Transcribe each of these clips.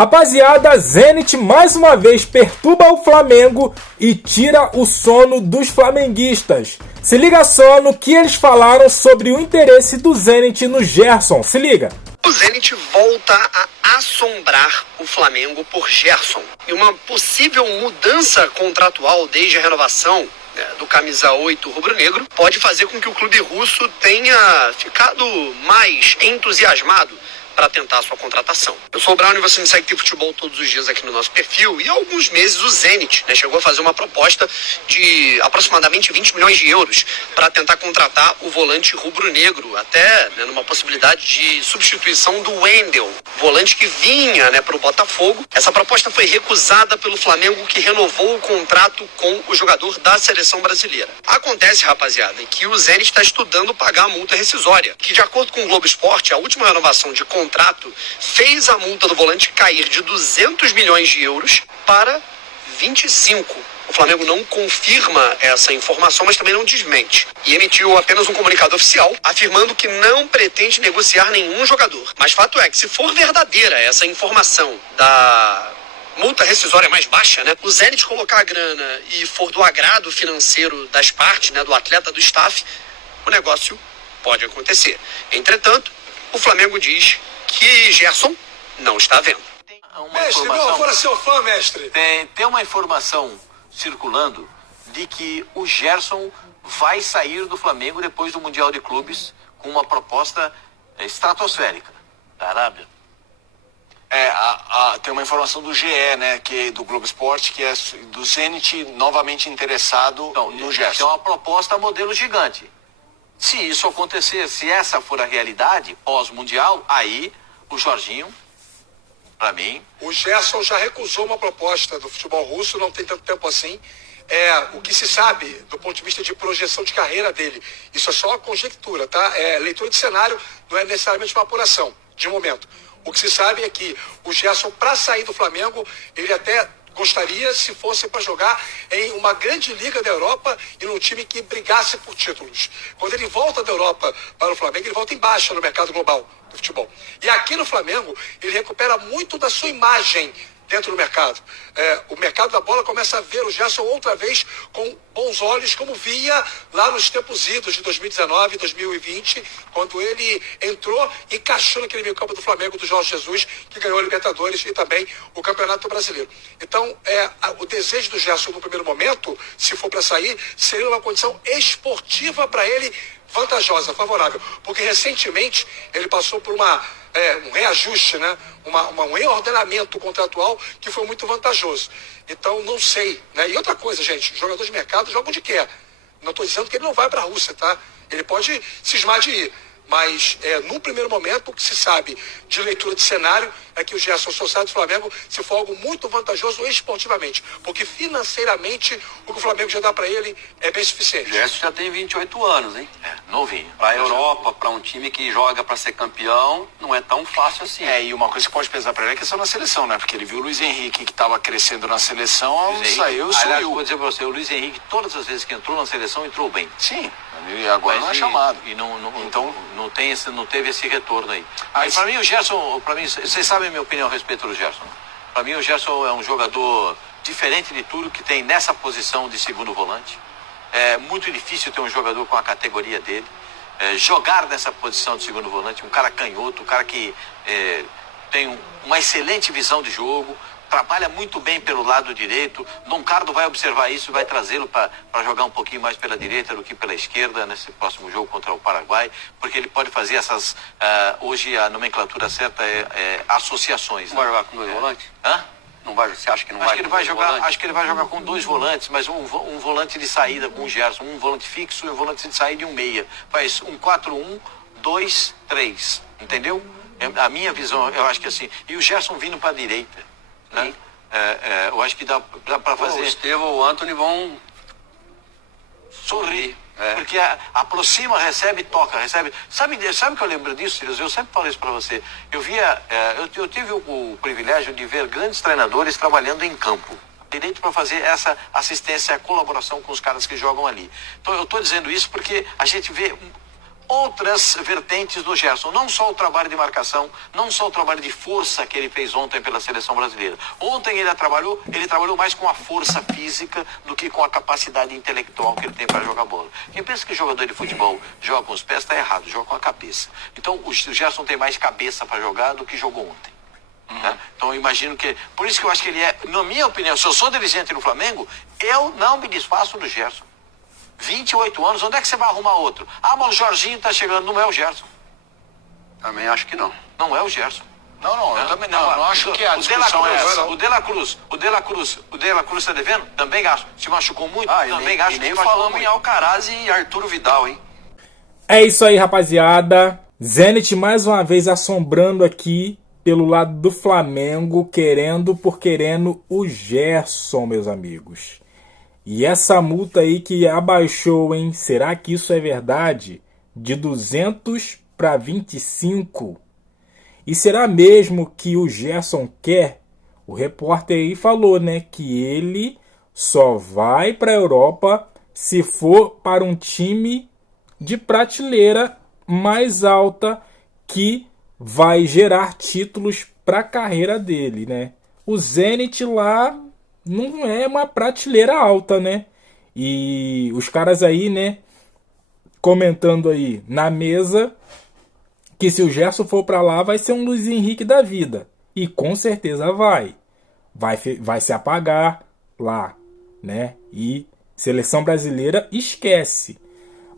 Rapaziada, Zenit mais uma vez perturba o Flamengo e tira o sono dos flamenguistas. Se liga só no que eles falaram sobre o interesse do Zenit no Gerson. Se liga. O Zenit volta a assombrar o Flamengo por Gerson. E uma possível mudança contratual desde a renovação do camisa 8 rubro-negro pode fazer com que o clube russo tenha ficado mais entusiasmado para tentar a sua contratação. Eu sou o Brown e você me segue Tem Futebol todos os dias aqui no nosso perfil. E há alguns meses o Zenit chegou a fazer uma proposta de aproximadamente 20 milhões de euros para tentar contratar o volante rubro-negro, até numa possibilidade de substituição do Wendel, volante que vinha para o Botafogo. Essa proposta foi recusada pelo Flamengo, que renovou o contrato com o jogador da seleção brasileira. Acontece, rapaziada, que o Zenit está estudando pagar a multa rescisória, que de acordo com o Globo Esporte, a última renovação de contrato fez a multa do volante cair de 200 milhões de euros para 25. O Flamengo não confirma essa informação, mas também não desmente. E emitiu apenas um comunicado oficial afirmando que não pretende negociar nenhum jogador. Mas fato é que, se for verdadeira essa informação da multa rescisória mais baixa, o Zenit colocar a grana e for do agrado financeiro das partes, do atleta, do staff, o negócio pode acontecer. Entretanto, o Flamengo diz que Gerson não está vendo. Mestre, meu avô era seu fã, mestre. Tem uma informação circulando de que o Gerson vai sair do Flamengo depois do Mundial de Clubes com uma proposta estratosférica da Arábia. Tem uma informação do GE, que do Globo Esporte, que é do Zenit novamente interessado no Gerson. É uma proposta modelo gigante. Se isso acontecer, se essa for a realidade pós-mundial, aí o Jorginho, para mim... O Gerson já recusou uma proposta do futebol russo, não tem tanto tempo assim. O que se sabe do ponto de vista de projeção de carreira dele, isso é só uma conjectura, tá? Leitura de cenário, não é necessariamente uma apuração, de momento. O que se sabe é que o Gerson, para sair do Flamengo, ele até gostaria se fosse para jogar em uma grande liga da Europa e num time que brigasse por títulos. Quando ele volta da Europa para o Flamengo, ele volta em baixa no mercado global do futebol. E aqui no Flamengo, ele recupera muito da sua imagem dentro do mercado. O mercado da bola começa a ver o Gerson outra vez com bons olhos, como via lá nos tempos idos de 2019 e 2020, quando ele entrou e encaixou naquele meio campo do Flamengo, do Jorge Jesus, que ganhou a Libertadores e também o Campeonato Brasileiro. Então, o desejo do Gerson no primeiro momento, se for para sair, seria uma condição esportiva para ele vantajosa, favorável, porque recentemente ele passou por um reajuste, um reordenamento contratual que foi muito vantajoso. Então, não sei. E outra coisa, gente, jogador de mercado joga onde quer. Não estou dizendo que ele não vai para a Rússia, tá? Ele pode cismar de ir. Mas, no primeiro momento, o que se sabe de leitura de cenário é que o Gerson, só sai do Flamengo, se for algo muito vantajoso esportivamente. Porque, financeiramente, o que o Flamengo já dá para ele é bem suficiente. O Gerson já tem 28 anos, hein? Novinho. Para a Europa, para um time que joga para ser campeão, não é tão fácil assim. E uma coisa que pode pesar para ele é a questão da seleção, Porque ele viu o Luiz Henrique, que estava crescendo na seleção, saiu. Aliás, vou dizer para você, o Luiz Henrique, todas as vezes que entrou na seleção, entrou bem. Sim. E agora não é chamado. E não teve esse retorno aí. Mas para mim o Gerson, vocês sabem a minha opinião a respeito do Gerson. Para mim o Gerson é um jogador diferente de tudo que tem nessa posição de segundo volante. É muito difícil ter um jogador com a categoria dele. Jogar nessa posição de segundo volante, um cara canhoto, um cara que tem uma excelente visão de jogo, trabalha muito bem pelo lado direito. Dom Carlo vai observar isso e vai trazê-lo para jogar um pouquinho mais pela direita do que pela esquerda nesse próximo jogo contra o Paraguai, porque ele pode fazer essas, hoje a nomenclatura certa é associações. Não vai jogar com dois volantes? Não vai, você acha que não acho vai? Que ele vai jogar, acho que ele vai jogar com dois volantes, mas um volante de saída com o Gerson, um volante fixo e um volante de saída e um meia. Faz um 4-1-2-3, entendeu? A minha visão, eu acho que assim, e o Gerson vindo para a direita. Eu acho que dá para fazer. O Estevão ou o Antony vão sorrir. Porque aproxima, recebe, toca, recebe. Sabe que eu lembro disso, Silas? Eu sempre falo isso para você. Eu tive o privilégio de ver grandes treinadores trabalhando em campo. Direito para fazer essa assistência, colaboração com os caras que jogam ali. Então eu estou dizendo isso porque a gente vê outras vertentes do Gerson. Não só o trabalho de marcação, não só o trabalho de força que ele fez ontem pela seleção brasileira. Ontem ele trabalhou mais com a força física do que com a capacidade intelectual que ele tem para jogar bola. Quem pensa que jogador de futebol joga com os pés está errado, joga com a cabeça. Então o Gerson tem mais cabeça para jogar do que jogou ontem. Né? Então eu imagino que... Por isso que eu acho que ele é, na minha opinião, se eu sou dirigente no Flamengo, eu não me desfaço do Gerson. 28 anos, onde é que você vai arrumar outro? Ah, mas o Jorginho tá chegando, não é o Gerson. Também acho que não. Não é o Gerson. Não, eu também não. Não acho que a discussão é essa. O De La Cruz tá devendo? Também acho. Se machucou muito? Também acho e nem que falamos em Alcaraz e Arturo Vidal, hein? É isso aí, rapaziada. Zenit mais uma vez assombrando aqui pelo lado do Flamengo, querendo o Gerson, meus amigos. E essa multa aí que abaixou, hein? Será que isso é verdade? De 200 para 25. E será mesmo que o Gerson quer? O repórter aí falou, né? Que ele só vai para a Europa se for para um time de prateleira mais alta que vai gerar títulos para a carreira dele, né? O Zenit lá não é uma prateleira alta, né? E os caras aí, né, comentando aí na mesa que se o Gerson for para lá vai ser um Luiz Henrique da vida. E com certeza vai. Vai se apagar lá, né? E seleção brasileira esquece.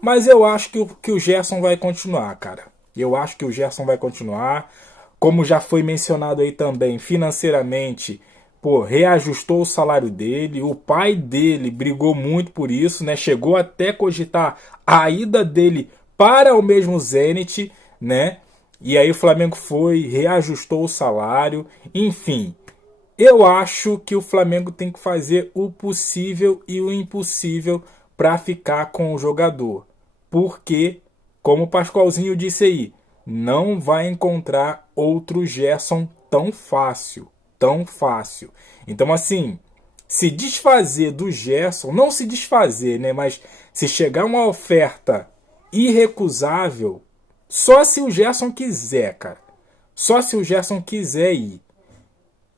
Mas eu acho que o Gerson vai continuar, cara. Eu acho que o Gerson vai continuar. Como já foi mencionado aí também, financeiramente, reajustou o salário dele. O pai dele brigou muito por isso, né? Chegou até a cogitar a ida dele para o mesmo Zenit, né? E aí o Flamengo reajustou o salário. Enfim, eu acho que o Flamengo tem que fazer o possível e o impossível para ficar com o jogador. Porque, como o Pascoalzinho disse aí, não vai encontrar outro Gerson tão fácil. Tão fácil. Então, assim, se desfazer do Gerson, não se desfazer, né? Mas se chegar uma oferta irrecusável, só se o Gerson quiser, cara. Só se o Gerson quiser ir.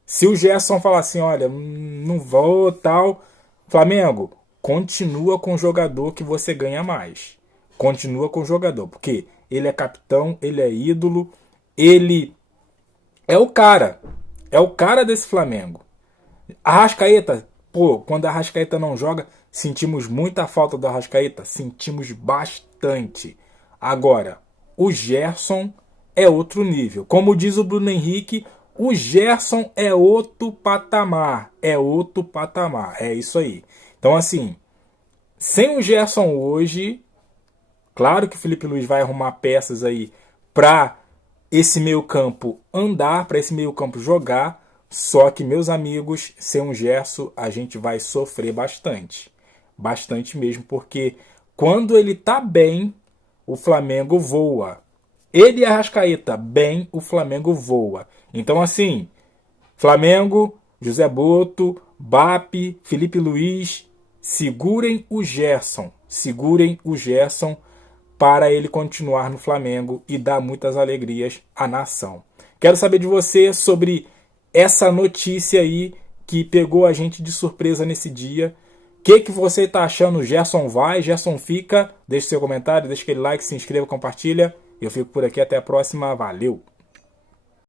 Se o Gerson falar assim, olha, não vou, tal, Flamengo, continua com o jogador que você ganha mais. Continua com o jogador, porque ele é capitão, ele é ídolo, ele é o cara. É o cara desse Flamengo. Arrascaeta, quando a Arrascaeta não joga, sentimos muita falta do Arrascaeta. Sentimos bastante. Agora, o Gerson é outro nível. Como diz o Bruno Henrique, o Gerson é outro patamar. É outro patamar. É isso aí. Então, assim, sem o Gerson hoje, claro que o Felipe Luiz vai arrumar peças aí para esse meio campo andar, para esse meio campo jogar, só que, meus amigos, sem um Gerson a gente vai sofrer bastante. Bastante mesmo, porque quando ele tá bem, o Flamengo voa. Ele e a Arrascaeta bem, o Flamengo voa. Então, assim, Flamengo, José Boto, Bapi, Felipe Luiz, segurem o Gerson. Segurem o Gerson para ele continuar no Flamengo e dar muitas alegrias à nação. Quero saber de você sobre essa notícia aí que pegou a gente de surpresa nesse dia. O que você está achando? Gerson vai? Gerson fica? Deixe seu comentário, deixe aquele like, se inscreva, compartilha. Eu fico por aqui, até a próxima. Valeu!